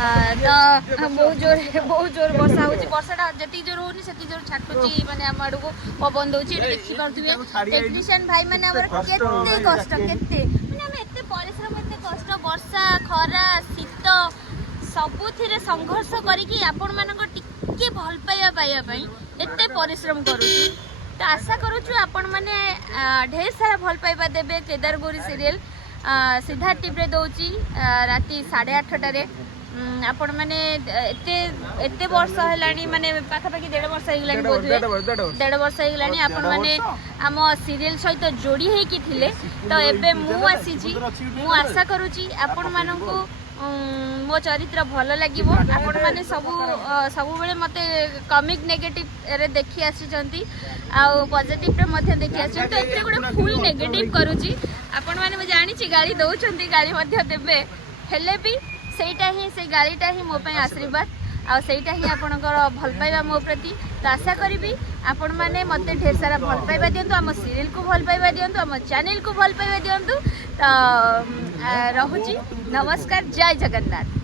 तो बहुत जोर वर्षा होची वर्षाटा जति जोर होनी सेति जोर छाटुची माने हम आडू को पवन दउची एटा देखि पारथुबे टेक्नीशियन भाई माने हमर केते कष्ट केते माने हम एते परिश्रम एते कष्ट वर्षा खरा शीत सबुथिरे संघर्ष करिकि आपण मानक टिके भल पाइबा पाइबा पई एते परिश्रम करूची तो आशा करूछु आपण माने ढेर सारा भल पाइबा देबे केदारगौरी सीरियल सीधा टीवी रे दउची राती 8:30 रे आपण माने एते एते वर्ष हेलानी माने पाखापाखि 1.5 वर्ष हेगलानी बोधुए 1.5 वर्ष हेगलानी आपण माने आम सीरियल सहित जोड़ी हेकी थिले तो एबे मु आसी छी मु आशा करूची आपण मानकू मो चरित्र भल लागिवो आपण माने सबु बेले मते कॉमिक नेगेटिव रे देखि आसी आ पॉजिटिव रे मथे देखि आसी तो एते गुडे फुल नेगेटिव करूची आपण माने म जानि छी गाली दउछंती गाली मध्य देबे हेले भी सेटा ही से गालीटा ही मो पे आशीर्वाद आ सेटा ही आपणकर भल पाइबा मो प्रति तो आशा करी आपण मैंने मते ढेर सारा भल पाइबा दियंतु आम सीरियल को भल पाइबा दियंतु आम चैनल को भल पाइबा दियंतु तो रहुची नमस्कार जय जगन्नाथ।